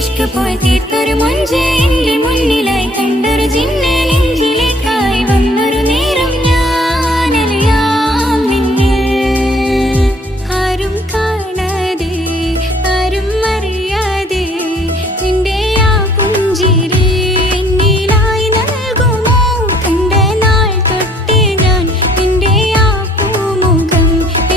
ഇഷ്ക് പോയി തീർത്തൊരു മൊഞ്ച് എന്റെ മുന്നിലായി കണ്ടൊരു ജിന്നെ നെഞ്ചിലേക്കായി വന്നൊരു നേരം ഞാൻ അലിയാം നിന്നിൽ. ആരും കാണാതെ ആരും അറിയാതെ നിന്റെ ആ പുഞ്ചിരി എന്നിലായി നൽകുമോ? കണ്ട നാൾ തൊട്ടേ ഞാൻ നിന്റെ ആ പൂമുഖം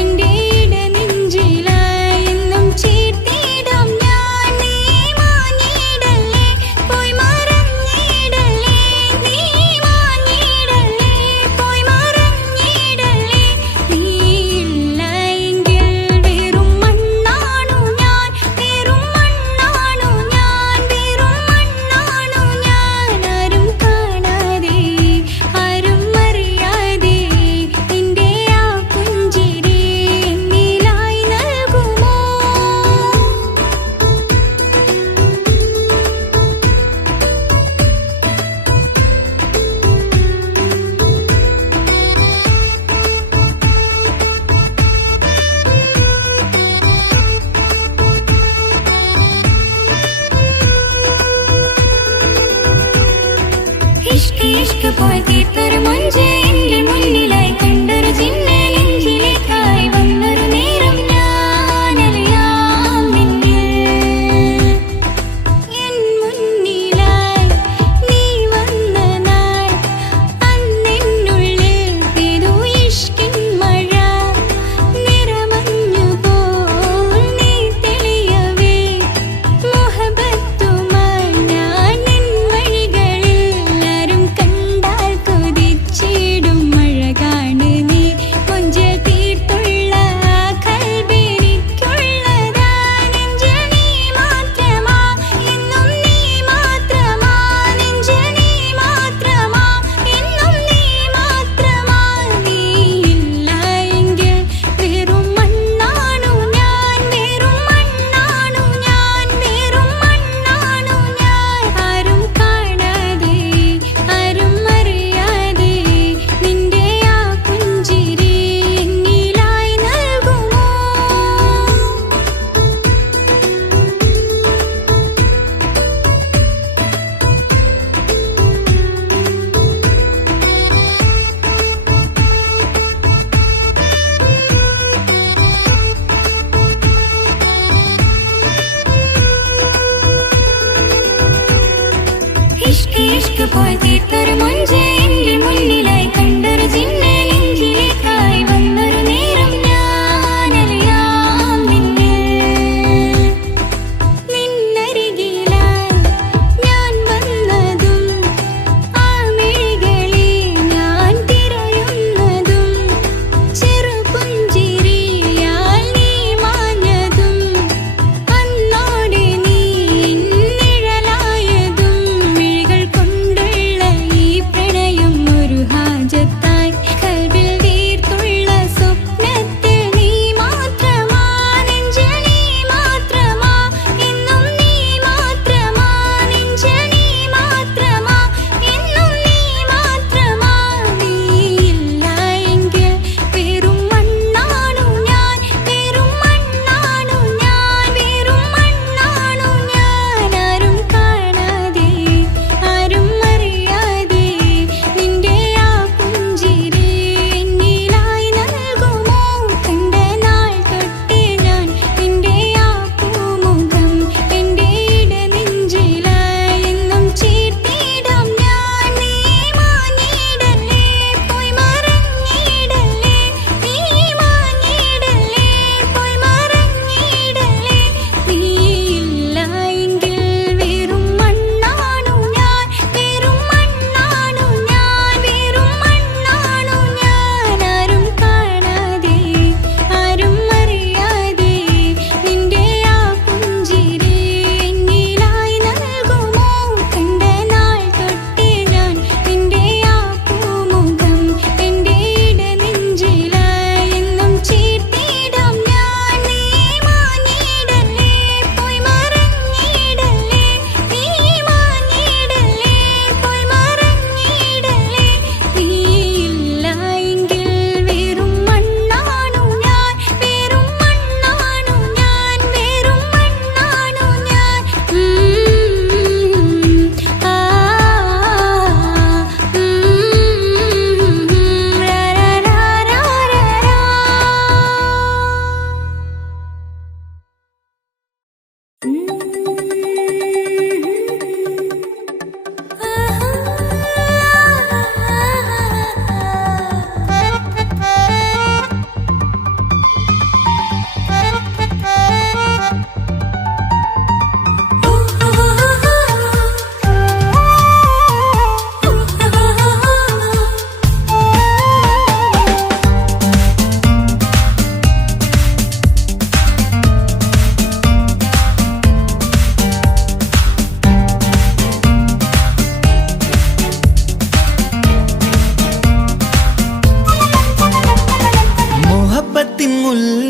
എന്റെ ഇടനെഞ്ചിലായി എന്നും ചേർത്തിടാം ഞാൻ. നീ മാഞ്ഞിടല്ലേ, പോയി മറഞ്ഞിടല്ലേ, നീ മാഞ്ഞിടല്ലേ, പോയി മറഞ്ഞിടല്ലേ. നീയില്ല എങ്കിൽ വെറും മണ്ണാണു ഞാൻ, വെറും മണ്ണാണു ഞാൻ, വെറും മണ്ണാണു ഞാൻ. ആരും കാണാതെ ആരും അറിയാതെ നിന്റെ ആ പുഞ്ചിരി എന്നിലായി നൽകുമോ? ഇഷ്ക് പോയി തീർത്തൊരു മൊഞ്ച് എന്റെ മുന്നിലായി കണ്ടൊരു ജിന്നെ നെഞ്ചിലേക്കായി വന്നൊരു നേരം ഞാൻ അലിയാം നിന്നിൽ. എൻ മുന്നിലായി നീ വന്ന നാൾ അന്നെന്നുള്ളിൽ പെയ്തു ഇഷ്കിൻ മഴ. നിറമഞ്ഞു പോൽ നീ തെളിയവേ മുഹബത്തുമായി ഞാൻ നിൻ വഴികളിൽ. ആരും കണ്ടാൽ കൊതിച്ചിടും അഴകാണ് നീ. കൊഞ്ചൽ തീർത്തുള്ള ആ കൽബെനിക്കുള്ളതാ. നെഞ്ചിൽ നീ മാത്രമാ, എന്നും നീ മാത്രമാ. നെഞ്ചിൽ നീ മാത്രമാ, എന്നും നീ മാത്രമാ. നീയില്ല എങ്കിൽ വെറും മണ്ണാണു ഞാൻ, വെറും മണ്ണാണു ഞാൻ, വെറും മണ്ണാണു ഞാൻ. ആരും കാണാതെ ആരും അറിയാതെ നിന്റെ ആ പുഞ്ചിരി എന്നിലായി നൽകുമോ? ഇഷ്ക് പോയി തീർത്തൊരു മൊഞ്ച് എന്റെ മുന്നിലായി കണ്ടൊരു ജിന്നെ നെഞ്ചിലേക്കായി വന്നൊരു നേരം ഞാൻ അലിയാം നിന്നിൽ. നിന്നരികിലായി ഞാൻ വന്നതും ആ മിഴികളെ ഞാൻ തിരയുന്നതും ചെറുപുഞ്ചിരിയാൽ നീ മാഞ്ഞതും അന്നോടെ നീ നിഴലായതും മിഴികൾ കൊണ്ടുള്ള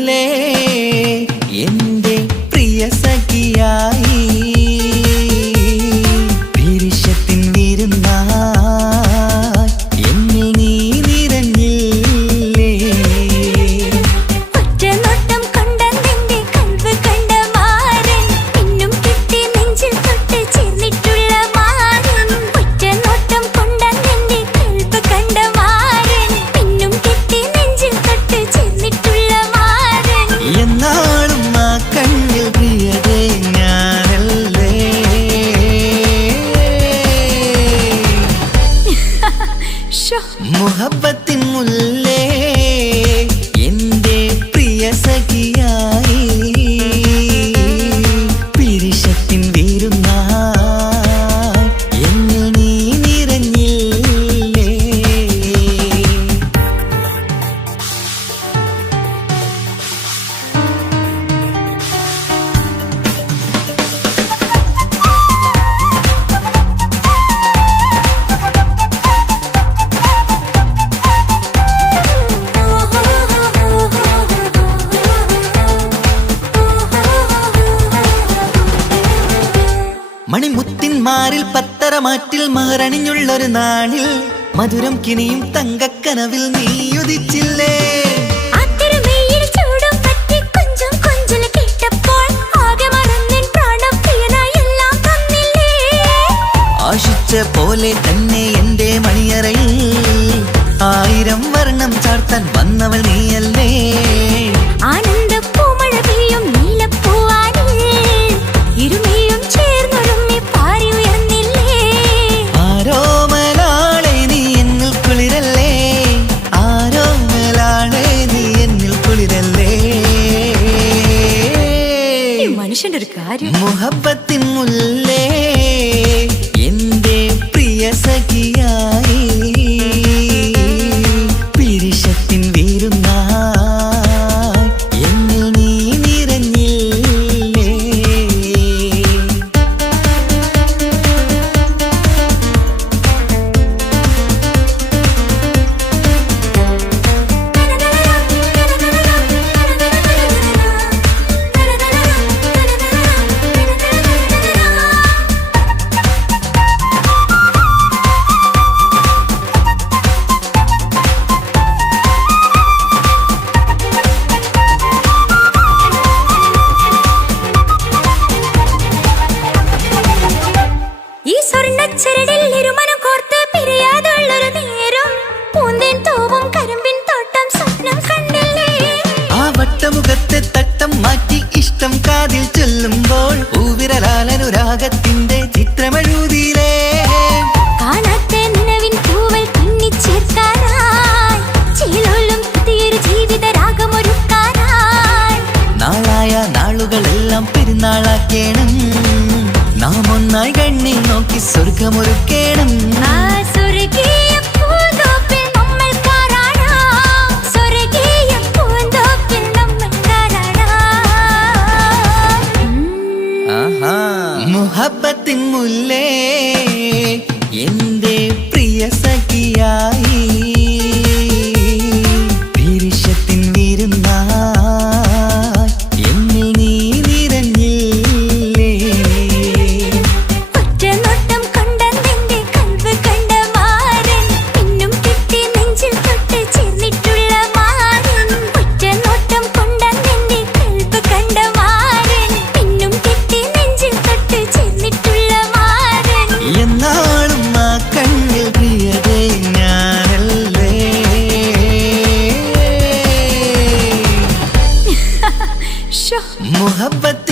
മുല്ലേ എന്റെ പ്രിയ സഖിയായി പിരിശത്തിൻ വിരുന്നായി എന്നിൽ നീ നിറഞ്ഞില്ലേ ഒറ്റ നോട്ടം കൊണ്ടെന്റെ കൽവ് കണ്ട മാരൻ പിന്നും കിട്ടി നെഞ്ചിൽ തൊട്ട് ചേർന്നിട്ടുള്ള മാരൻ ഒറ്റ നോട്ടം കൊണ്ടെന്റെ കൽവ് കണ്ട മാരൻ പിന്നും കിട്ടി നെഞ്ചിൽ തൊട്ട് ചേർന്നിട്ടുള്ള മാരൻ എന്നാളും ആ കണ്ണിൽ പ്രിയതേ ഞാനല്ലേ മുഹബത്തിൻ മുല്ലേ എന്റെ പ്രിയ സഖിയായി പിരിശത്തിൻ വിരുന്നായി എന്നിൽ നീ നിറഞ്ഞില്ലേ മണിമുത്തിന്മാരിൽ പത്തരമാറ്റിൽ മഹറണിഞ്ഞുള്ളൊരു നാളിൽ മധുരം കിനിയും തങ്കക്കനവിൽ നീ ഉദിച്ചില്ലേ ആശിച്ച പോലെ തന്നെ എന്റെ മണിയറയിൽ 1000 വർണ്ണം ചാർത്താൻ വന്നവൾ നീയല്ലേ ആനന്ദപ്പൂമഴ പെയ്യും നീലപ്പൂവാനിൽ ഇരുമയും ചേർന്നൊരുമ്മി പാറി ഉയർന്നില്ലേ ആരോമലാളെ നീ എന്നിൽ കുളിരല്ലേ ആരോമലാളെ നീ എന്നിൽ കുളിരല്ലേ മനുഷ്യന്റെ ഒരു കാര്യം മുഹബത്തിൻ മുല്ലേ എന്റെ പ്രിയ സഖിയായി പിരിശത്തിൻ വിരുന്നായി എന്നിൽ നീ നിറഞ്ഞില്ലേ ഈ സ്വർണ്ണച്ചരടിൽ ഇരുമനം കോർത്ത് പിരിയാതുള്ളൊരു നേരം പൂന്തേൻ തോവും കരിമ്പിൻ തോട്ടം സ്വപ്നം കണ്ടില്ലേ ആ വട്ടമുഖത്തെ തട്ടം മാറ്റി ഇഷ്ടം കാതിൽ ചൊല്ലുമ്പോൾ പൂവിരലാലനുരാഗത്തിന്റെ ചിത്രമെഴുതിയിലേ കാണാത്ത നിലവിൻ പൂവൽ പിന്നിച്ചേർക്കാനായി ചിലോലും പുതിയൊരു ജീവിത രാഗമൊരുക്കാനായി നാളായ നാളുകളെല്ലാം പെരുന്നാളാക്കേണം നാം ഒന്നായി കണ്ണിൽ നോക്കി സ്വർഗമൊരുക്കേണം ആ സ്വർഗീയ പൂന്തോപ്പിൽ നമ്മൾ കാണാം സ്വർഗീയ പൂന്തോപ്പിൽ നമ്മൾ കാണാം ആഹാ മുഹബത്തിൻ മുല്ലേ എന്റെ പ്രിയ സഖിയായി പിരിശത്തിൻ വിരുന്നായി എന്നിൽ നീ നിറഞ്ഞില്ലേ ഒറ്റ നോട്ടം കൊണ്ടെന്റെ കൽവ് കണ്ട മാരൻ പിന്നും കിട്ടി നെഞ്ചിൽ തൊട്ട് ചേർന്നിട്ടുള്ള മാരൻ ഒറ്റ നോട്ടം കൊണ്ടെന്റെ കൽവ് കണ്ട മാരൻ പിന്നും കിട്ടി നെഞ്ചിൽ തൊട്ട് ചേർന്നിട്ടുള്ള മാരൻ എന്നാളും ആ കണ്ണിൽ പ്രിയതേ ഞാനല്ലേ മുഹബത്ത്